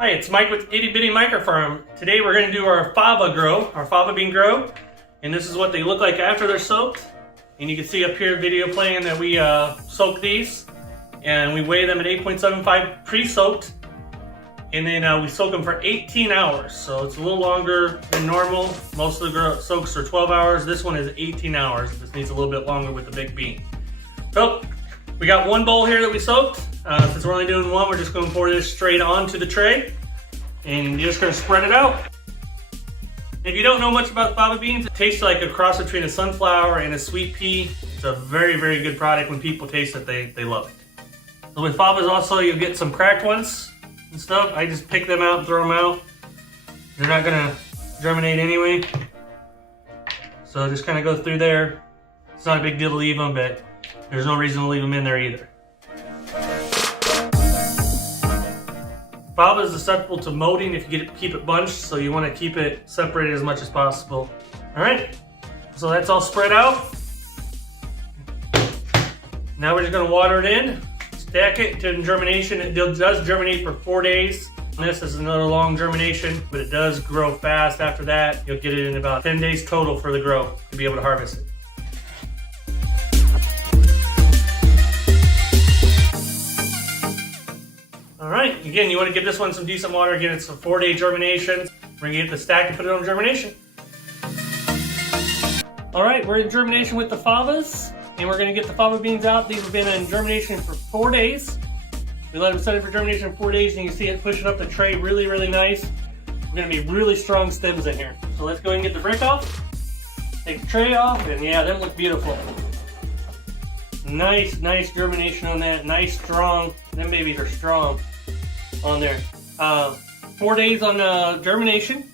Hi, it's Mike with Itty Bitty Micro Farm. Today we're going to do our fava grow, our fava bean grow, and this is what they look like after they're soaked. And you can see up here video playing that we soak these, and we weigh them at 8.75 pre-soaked, and then we soak them for 18 hours. So it's a little longer than normal. Most of the soaks are 12 hours. This one is 18 hours. This needs a little bit longer with the big bean. So we got one bowl here that we soaked. Since we're only doing one, we're just going to pour this straight onto the tray, and you're just going to spread it out. If you don't know much about fava beans, it tastes like a cross between a sunflower and a sweet pea. It's a very, very good product. When people taste it, they love it. So with favas also, you'll get some cracked ones and stuff. I just pick them out and throw them out. They're not going to germinate anyway. So just kind of go through there. It's not a big deal to leave them, but there's no reason to leave them in there either. Fava is susceptible to molding if you keep it bunched, so you want to keep it separated as much as possible. All right, so that's all spread out. Now we're just going to water it in, stack it to germination. It does germinate for 4 days. This is another long germination, but it does grow fast after that. You'll get it in about 10 days total for the grow to be able to harvest it. Alright, again, you want to give this one some decent water. Again, it's a 4-day germination. We're going to get the stack and put it on germination. Alright, we're in germination with the favas, and we're going to get the fava beans out. These have been in germination for 4 days. We let them set it for germination for 4 days, and you can see it pushing up the tray really, really nice. We're going to be really strong stems in here. So let's go ahead and get the brick off. Take the tray off, and yeah, them look beautiful. Nice, nice germination on that. Nice, strong. Them babies are strong on there. 4 days on germination,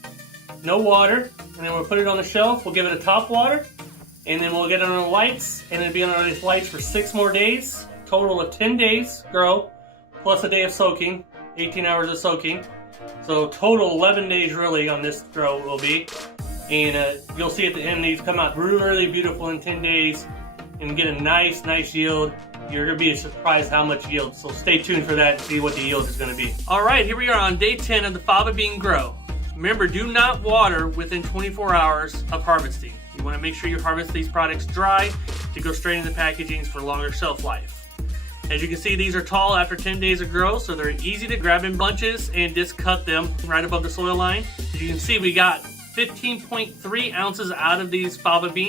no water, and then we'll put it on the shelf. We'll give it a top water, and then we'll get it on the lights, and it'll be on these lights for 6 more days. Total of 10 days grow, plus a day of soaking, 18 hours of soaking. So total 11 days really on this grow will be. And you'll see at the end these come out really, really beautiful in 10 days and get a nice, nice yield. You're going to be surprised how much yield, so stay tuned for that and see what the yield is going to be. All right, here we are on day 10 of the fava bean grow. Remember, do not water within 24 hours of harvesting. You want to make sure you harvest these products dry to go straight into packagings for longer shelf life. As you can see, these are tall after 10 days of grow, so they're easy to grab in bunches and just cut them right above the soil line. As you can see, we got 15.3 ounces out of these fava beans.